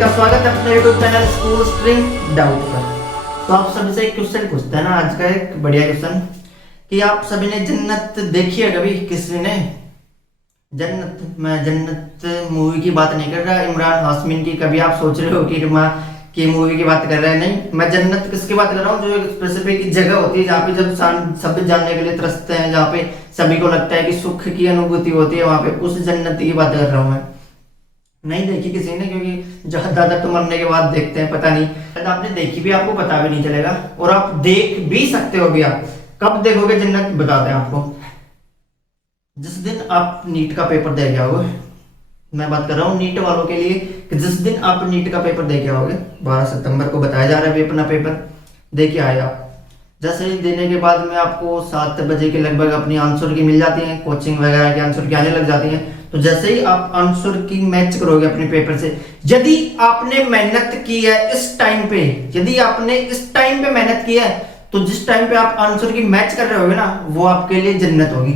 का स्वागत है अपने YouTube channel school stream doubt पर। तो आप सभी से एक क्वेश्चन पूछते हैं ना, आज का एक बढ़िया क्वेश्चन कि आप सभी ने जन्नत देखी है कभी? किसी ने जन्नत? मैं जन्नत मूवी की बात नहीं कर रहा, इमरान हाशमी की। कभी आप सोच रहे हो कि माँ की मूवी की बात कर रहे हैं? नहीं, मैं जन्नत किसकी बात कर रहा हूँ, जो एक स्पेसिफिक जगह होती है जहाँ पे जब सभी जानने के लिए तरसते हैं, जहाँ पे सभी को लगता है कि सुख की अनुभूति होती है, वहां पे उस जन्नत की बात कर रहा हूँ मैं। नहीं देखी किसी ने, क्योंकि ज्यादा तो मरने के बाद देखते हैं, पता नहीं शायद आपने देखी भी, आपको पता भी नहीं चलेगा, और आप देख भी सकते हो भी। आप कब देखोगे जन्नत बताते हैं आपको, जिस दिन आप नीट का पेपर दे के आओगे। मैं बात कर रहा हूँ नीट वालों के लिए कि जिस दिन आप नीट का पेपर दे के आओगे, 12 सितंबर को बताया जा रहा है अपना पेपर दे के आए आप। जैसे ही देने के बाद में आपको 7 बजे के लगभग अपनी आंसर की मिल जाती है, कोचिंग वगैरह के आंसर की आने लग जाती है। तो जैसे ही आप आंसर की मैच करोगे अपने पेपर से, यदि आपने मेहनत की है इस टाइम पे, यदि आपने इस टाइम पे मेहनत की है, तो जिस टाइम पे आप आंसर की मैच कर रहे होगे ना, वो आपके लिए जन्नत होगी।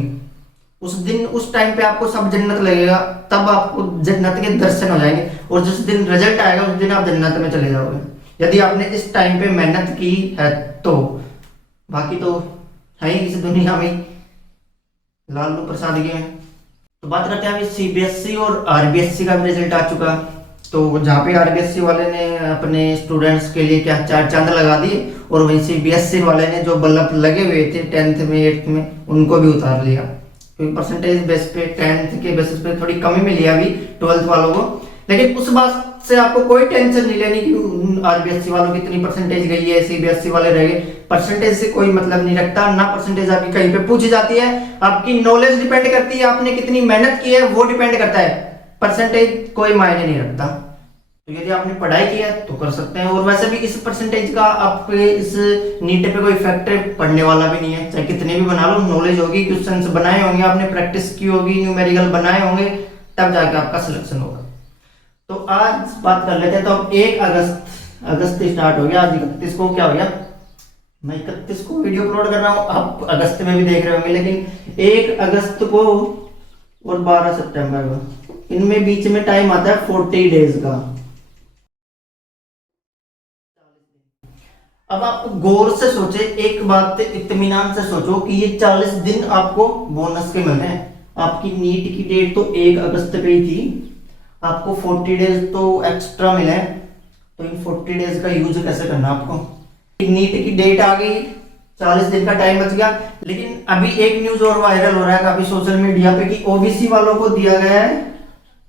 उस दिन उस टाइम पे आपको सब जन्नत लगेगा, तब आपको जन्नत के दर्शन हो जाएंगे, और जिस दिन रिजल्ट आएगा उस दिन आप जन्नत में चले जाओगे, यदि आपने इस टाइम पे मेहनत की है तो। बाकी तो है ही इस दुनिया में लालू प्रसाद के हैं। तो बात करते हैं अभी सीबीएसई और आरबीएसई का भी रिजल्ट आ चुका। तो जहाँ पे आरबीएसई वाले ने अपने स्टूडेंट्स के लिए क्या चार चांद लगा दिए, और वहीं सीबीएसई वाले ने जो बल्ब लगे हुए थे 10th में 8th में, उनको भी उतार लिया। क्योंकि परसेंटेज बेस पे 10th के बेसिस पे थोड़ी कमी मिली अभी 12th वालों को, लेकिन उस बात से आपको कोई टेंशन नहीं लेनी कि आरबीएसई वालों की इतनी परसेंटेज गई है, सीबीएसई वाले रह गए। परसेंटेज से कोई मतलब नहीं रखता ना, परसेंटेज आपकी कहीं पे पूछी जाती है। आपकी नॉलेज डिपेंड करती है, आपने कितनी मेहनत की है वो डिपेंड करता है, परसेंटेज कोई मायने नहीं रखता। तो यदि आपने पढ़ाई की है तो कर सकते हैं। और वैसे भी इस परसेंटेज का आपके इस नीट पे कोई इफेक्ट पड़ने वाला भी नहीं है, चाहे कितने भी बना लो। नॉलेज होगी, क्वेश्चंस बनाए होंगे आपने, प्रैक्टिस की होगी, न्यूमेरिकल बनाए होंगे, तब जाके आपका सिलेक्शन होगा। तो आज बात कर लेते हैं। तो अब 1 अगस्त स्टार्ट हो गया, आज 31 को क्या हो गया, मैं 31 को वीडियो अपलोड कर रहा हूँ, आप अगस्त में भी देख रहे होंगे, लेकिन 1 अगस्त को और 12 सितंबर को, इनमें बीच में टाइम आता है 40 डेज का। अब आप गौर से सोचे, एक बात इत्मीनान से सोचो कि ये 40 दिन आपको बोनस के मिल रहे हैं। आपकी नीट की डेट तो 1 अगस्त पे ही थी, आपको 40 डेज तो एक्स्ट्रा मिले, तो इन 40 डेज का यूज कैसे करना आपको। नीट की डेट आ गई, 40 दिन का टाइम बच गया, लेकिन अभी एक न्यूज और वायरल हो रहा है काफी सोशल मीडिया पे कि ओबीसी वालों को दिया गया है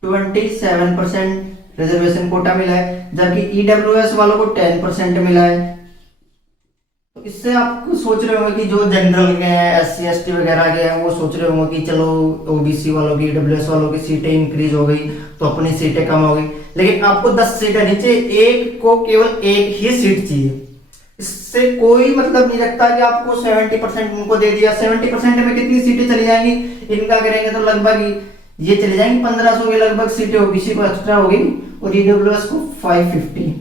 27% रिजर्वेशन कोटा मिला है, जबकि ईडब्ल्यूएस वालों को 10% मिला है। तो इससे आप सोच रहे होंगे कि जो जनरल के हैं, SC ST वगैरह के हैं, वो सोच रहे होंगे कि चलो ओबीसी वालों की, ईडब्ल्यूएस वालों की सीटें इंक्रीज हो गई तो अपनी सीटें कम हो गई, लेकिन आपको 10 सीटें नहीं चाहिए, एक को केवल एक ही सीट चाहिए। इससे कोई मतलब नहीं रखता कि आपको 70% उनको दे दिया, 70% में कितनी सीटें चली जाएंगी, इनका करेंगे तो लगभग ये चली जाएंगी 1500 के लगभग सीटें ओबीसी को एक्स्ट्रा होगी, और ईडब्ल्यूएस को 550।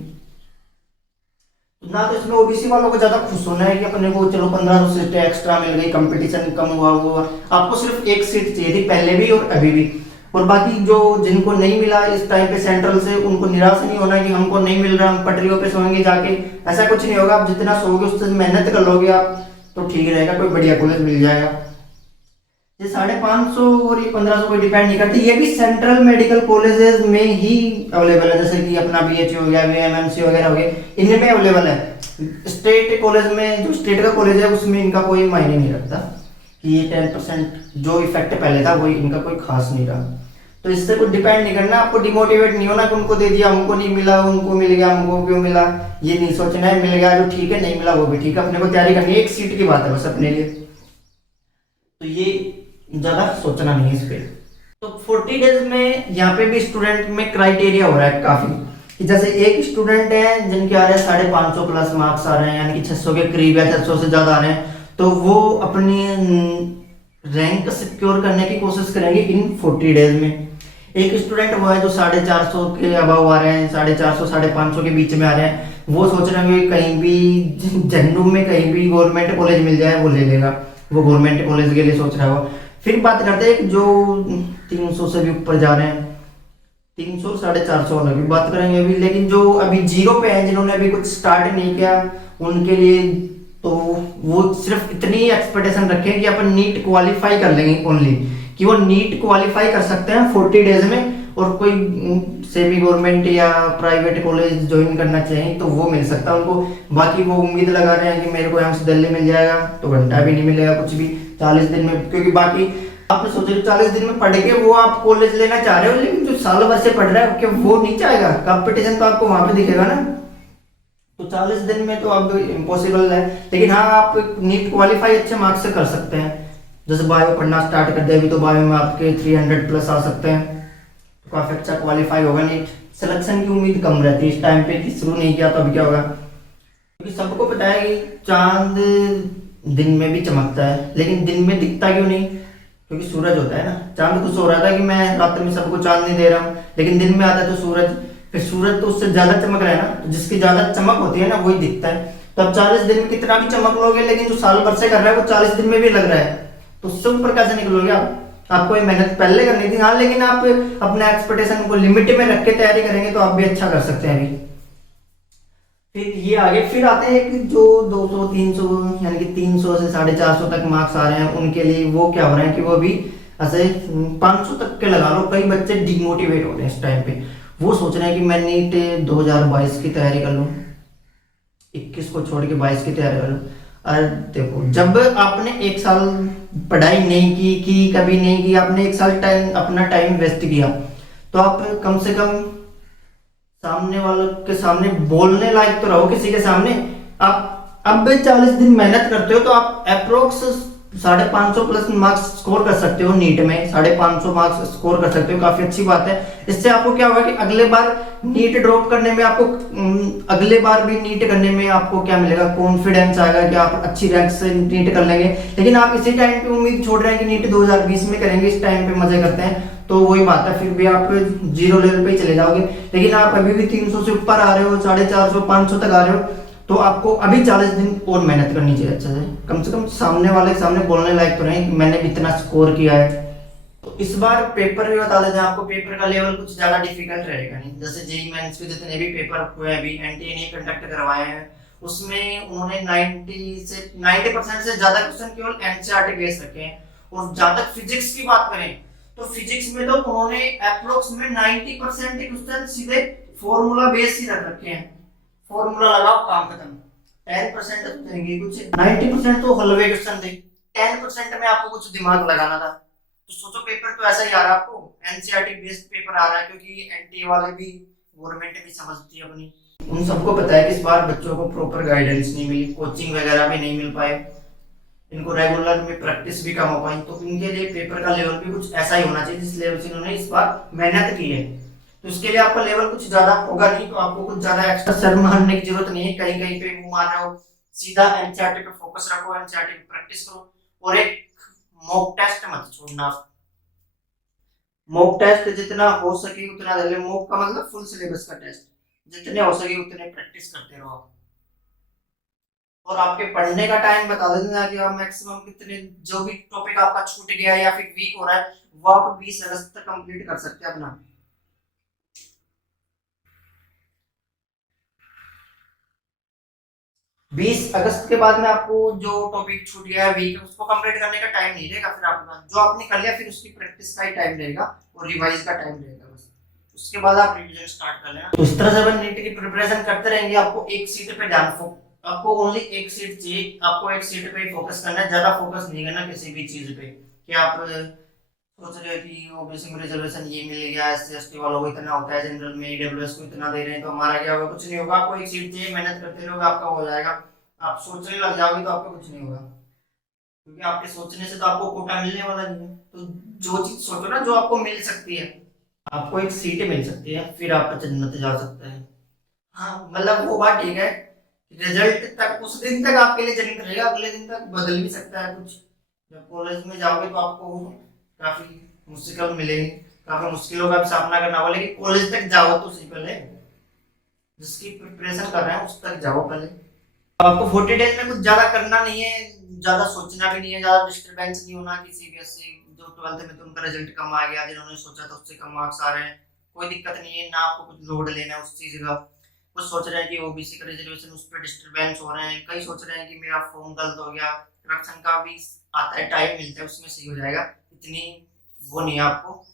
ना तो इसमें ओबीसी वालों को ज्यादा खुश होना है कि अपने को चलो 1500 सीटें एक्स्ट्रा मिल गई, कंपटीशन कम हुआ। आपको सिर्फ एक सीट चाहिए थी पहले भी और अभी भी। और बाकी जो जिनको नहीं मिला इस टाइम पे सेंट्रल से, उनको निराश नहीं होना कि हमको नहीं मिल रहा, हम पटरियों पे सोएंगे जाके, ऐसा कुछ नहीं होगा। आप जितना सोओगे उससे मेहनत कर लोगे आप तो ठीक रहेगा, कोई बढ़िया कॉलेज मिल जाएगा। ये 550 और ये 1500 को डिपेंड नहीं करती, ये भी सेंट्रल मेडिकल कॉलेजेस में ही अवेलेबल है, जैसे कि अपना बीएचयू हो गया, वीएमएमसी वगैरह हो गए, इनमें अवेलेबल है। स्टेट कॉलेज में, जो स्टेट का कॉलेज है उसमें इनका कोई मायने नहीं रखता कि ये 10% जो इफेक्ट पहले था वही इनका कोई खास नहीं रहा। तो इससे कुछ डिपेंड नहीं करना, आपको डिमोटिवेट नहीं होना कि उनको दे दिया, हमको नहीं मिला, उनको मिल गया, हमको क्यों मिला, ये नहीं सोचना है। मिल गया जो ठीक है, नहीं मिला वो भी ठीक है, अपने को तैयारी करनी है, एक सीट की बात है बस अपने लिए, तो ये ज्यादा सोचना नहीं है इस पे। तो 40 डेज में यहाँ पे भी स्टूडेंट में क्राइटेरिया हो रहा है काफी, कि जैसे एक स्टूडेंट है जिनके आ रहे हैं 550 प्लस मार्क्स आ रहे हैं, यानी कि 600 के करीब या 600 से ज्यादा आ रहे हैं, तो वो अपनी रैंक सिक्योर करने की कोशिश करेंगे इन 40 डेज में। एक स्टूडेंट वो है जो 450 के अबव आ रहे हैं, 450 550 के बीच में आ रहे हैं, वो सोच रहे हैं कहीं भी झंडू में कहीं भी गवर्नमेंट कॉलेज मिल जाए वो ले लेगा, वो गवर्नमेंट कॉलेज के लिए सोच रहा है वो। फिर बात करते हैं जो 300 से भी ऊपर जा रहे हैं, 300 450 वालों की बात करेंगे अभी। लेकिन जो अभी जीरो पे हैं, जिन्होंने अभी कुछ स्टार्ट नहीं किया, उनके लिए तो वो सिर्फ इतनी एक्सपेक्टेशन रखें कि अपन नीट क्वालिफाई कर लेंगे ओनली, कि वो नीट क्वालिफाई कर सकते हैं 40 डेज में, और कोई सेमी गवर्नमेंट या प्राइवेट कॉलेज ज्वाइन करना चाहिए तो वो मिल सकता है उनको। बाकी वो उम्मीद लगा रहे हैं कि मेरे को यहाँ से दिल्ली मिल जाएगा, तो घंटा भी नहीं मिलेगा कुछ भी 40 दिन में। क्योंकि बाकी आपने सोचा 40 दिन में पढ़ के वो आप कॉलेज लेना चाह रहे हो, लेकिन जो साल भर से पढ़ रहा है क्या वो नहीं चाहेगा? कंपटीशन तो आपको वहां पे दिखेगा ना। तो 40 दिन में तो अब इम्पॉसिबल है। लेकिन हाँ, आप नीट क्वालिफाई अच्छे मार्क्स से कर सकते हैं। जैसे बायो पढ़ना स्टार्ट कर दे अभी, तो बायो में आपके 300 प्लस आ सकते हैं, तो काफी अच्छा क्वालिफाई होगा। नीट सिलेक्शन की उम्मीद कम रहती है इस टाइम पे, कि शुरू नहीं किया तो अभी क्या होगा। क्योंकि सबको पता है कि चांद दिन में भी चमकता है, लेकिन दिन में दिखता क्यों नहीं? क्योंकि सूरज होता है ना। चांद खुश हो रहा था कि मैं रात में सबको चांद नहीं दे रहा हूँ, लेकिन दिन में आता है तो सूरज, फिर सूरज तो उससे ज्यादा चमक रहा है ना, तो जिसकी ज्यादा चमक होती है ना वही दिखता है। तो अब 40 दिन में कितना भी चमक लोगे, लेकिन जो साल भर से कर रहा है वो 40 दिन में भी लग रहा है, तो उससे ऊपर कैसे निकलोगे आप? आपको ये मेहनत पहले करनी थी। हाँ, लेकिन आप अपने एक्सपेक्टेशन को लिमिट में रख के तैयारी करेंगे तो आप भी अच्छा कर सकते हैं अभी। फिर ये आगे फिर आते हैं कि जो 200 300 यानी कि 300 से 450 तक मार्क्स आ रहे हैं, उनके लिए वो क्या हो रहा है कि वो भी ऐसे 500 तक के लगा लो। कई बच्चे डिमोटिवेट हो रहे हैं इस टाइम पे, वो सोच रहे हैं कि मैं नीट 2022 की तैयारी कर लूँ, 21 को छोड़ के 22 की तैयारी कर लूँ। अरे देखो, जब आपने एक साल पढ़ाई नहीं की कभी नहीं की, आपने एक साल टाइम अपना टाइम वेस्ट किया, तो आप कम से कम सामने वालों के सामने बोलने लायक तो रहो किसी के सामने। आप अब भी 40 दिन मेहनत करते हो तो आप अप्रोक्स 550 प्लस मार्क्स स्कोर कर सकते हो नीट में। 550 मार्क्स स्कोर कर सकते हो, काफी अच्छी बात है। इससे आपको क्या होगा कि अगले बार नीट ड्रॉप करने में आपको अगले बार भी नीट करने में आपको क्या मिलेगा? कॉन्फिडेंस आएगा कि आप अच्छी रैंक से नीट कर लेंगे। लेकिन आप इसी टाइम पे उम्मीद छोड़ रहे हैं कि नीट 2020 में करेंगे, इस टाइम पे मजे करते हैं, तो वही बात है, फिर भी आप जीरो लेवल पे ही चले जाओगे। लेकिन आप अभी भी 300 से ऊपर आ रहे हो, 450 500 तक आ रहे हो, तो आपको अभी 40 दिन और मेहनत करनी चाहिए अच्छे से। कम से कम सामने वाले के सामने बोलने लायक तो नहीं कि मैंने भी इतना स्कोर किया है। तो इस बार पेपर भी बता देते हैं आपको। पेपर का लेवल कुछ ज्यादा डिफिकल्ट रहेगा नहीं। जैसे जेईई मेंस के जितने भी पेपर हुए अभी एनटीए ने कंडक्ट करवाए हैं, उसमें उन्होंने 90% से ज्यादा क्वेश्चन केवल एनसीईआरटी बेस्ड रखे हैं। और जहां तक फिजिक्स की बात करें तो फिजिक्स में तो उन्होंने अप्रोक्स में 90% क्वेश्चन सीधे फॉर्मूला बेस्ड ही रख रखे हैं। फॉर्मूला लगाओ काम खत्म। 10% तो देंगे कुछ, 90% तो हलवे क्वेश्चन थे, 10% में आपको कुछ दिमाग लगाना था। तो सोचो पेपर तो ऐसा ही आ रहा है आपको, एनसीईआरटी बेस्ड पेपर आ रहा है, क्योंकि एनटीए वाले भी गवर्नमेंट भी समझती है अपनी। उन सबको पता है कि इस बार बच्चों को प्रॉपर गाइडेंस नहीं मिली, कोचिंग वगैरह भी नहीं मिल पाए, इनको रेगुलर में प्रैक्टिस भी कम हो पाई। तो इनके लिए पेपर का लेवल भी कुछ ऐसा ही होना चाहिए जिस लेवल से इन्होंने इस बार मेहनत की है। तो इसके लिए आपका लेवल कुछ ज्यादा होगा नहीं, तो आपको कुछ ज्यादा एक्स्ट्रा सर मारने की जरूरत नहीं है। कहीं कहीं पे मुंह मार रहे हो, सीधा एनसीईआरटी पे फोकस रखो, एनसीईआरटी पे प्रैक्टिस करो। और एक मॉक टेस्ट मत छोड़ना। मॉक टेस्ट जितना हो सके उतना दे ले। मॉक का मतलब फुल सिलेबस का टेस्ट, जितने हो सके उतने प्रैक्टिस करते रहो। और आपके पढ़ने का टाइम बता देना कि आप मैक्सिमम कितने, जो भी टॉपिक आपका छूट गया है या फिर वीक हो रहा है, वो आप 20 अगस्त तक कंप्लीट कर सकते हैं अपना। 20 अगस्त के बाद में आपको जो टॉपिक छूट गया है वीक, उसको कंप्लीट करने का टाइम नहीं रहेगा। फिर आपके पास जो आपने कर लिया फिर उसकी प्रैक्टिस का ही टाइम रहेगा और रिवाइज का टाइम रहेगा बस। उसके बाद आप रिवीजन स्टार्ट कर लेना। तो इस तरह से अपन नीट की प्रिपरेशन करते रहेंगे। आपको एक सीट पे ध्यान, आपको ओनली एक सीट चाहिए, आपको एक सीट पे फोकस करना है, ज्यादा फोकस नहीं करना किसी भी चीज पे। कि आप सोच रहे हो कि ओबीसी में रिजर्वेशन ये मिल गया, एससी एसटी वालों को इतना होता है, जनरल में ईडब्ल्यूएस को इतना दे रहे हैं तो हमारा क्या होगा? कुछ नहीं होगा। आपको एक सीट चाहिए, मेहनत करते रहोगे, आपका हो जाएगा। आप सोचने लग जाओगे तो आपको कुछ नहीं होगा, क्योंकि आपके सोचने से तो आपको कोटा मिलने वाला नहीं है। तो जो चीज सोचो ना जो आपको मिल सकती है, आपको एक सीट मिल सकती है, फिर आप जन्नत जा सकते हैं। हाँ, मतलब वो बात ठीक है, रिजल्ट तक उस दिन तक आपके लिए जन्नत रहेगा, अगले दिन तक बदल भी सकता है कुछ। जब कॉलेज में जाओगे तो आपको काफी मुश्किल मिलेगी, काफी मुश्किलों का भी सामना करना होगा। लेकिन कॉलेज तक जाओ तो सही पहले, जिसकी प्रिपरेशन कर रहे हैं उस तक जाओ पहले। आपको 40 डेज में कुछ ज्यादा करना नहीं है, ज्यादा सोचना भी नहीं है, ज्यादा डिस्टरबेंस नहीं होना किसी भी से। जो 12th में तो उनका रिजल्ट कम आ गया, जिन्होंने सोचा था उससे कम मार्क्स आ रहे हैं, कोई दिक्कत नहीं है, ना आपको कुछ लोड लेना है उस चीज़ का। कुछ सोच रहे हैं कि ओबीसी का रिजर्वेशन उस पर डिस्टर्बेंस हो रहे हैं, कई सोच रहे हैं कि मेरा फॉर्म गलत हो गया, करप्शन का भी आता है, टाइम मिलता है उसमें सही हो जाएगा। इतनी वो नहीं है आपको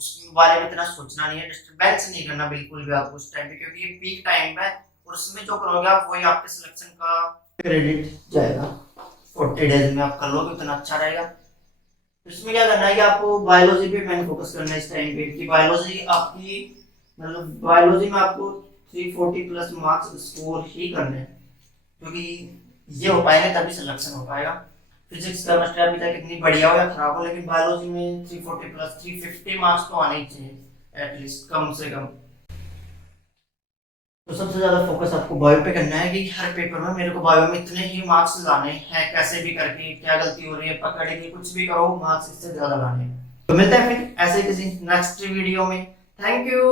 उसके बारे में इतना सोचना नहीं है, डिस्टर्बेंस नहीं करना बिल्कुल भी आपको उस टाइम पे, क्योंकि ये पीक टाइम है और उसमें जो करोगे आप वही आपके सिलेक्शन का क्रेडिट जाएगा। 40 डेज में आप कर लोगे उतना अच्छा रहेगा। इसमें क्या करना है कि आपको बायोलॉजी पे मेन फोकस करना है इस टाइम पे, कि बायोलॉजी आपकी मतलब बायोलॉजी में आपको 340 प्लस मार्क्स स्कोर ही करने हैं, क्योंकि ये हो पाएंगे तभी सिलेक्शन हो पाएगा। फिजिक्स केमिस्ट्री अभी तक इतनी बढ़िया हो या खराब हो, लेकिन बायोलॉजी में 340 प्लस 350 मार्क्स तो आने ही चाहिए एटलीस्ट, कम से कम। तो सबसे ज्यादा फोकस आपको बायो पे करना है कि हर पेपर में मेरे को बायो में इतने ही मार्क्स लाने हैं, कैसे भी करके, क्या गलती हो रही है पकड़ के कुछ भी करो, मार्क्स इससे ज्यादा लाने हैं। तो मिलते हैं फिर ऐसे किसी नेक्स्ट वीडियो में। Thank you.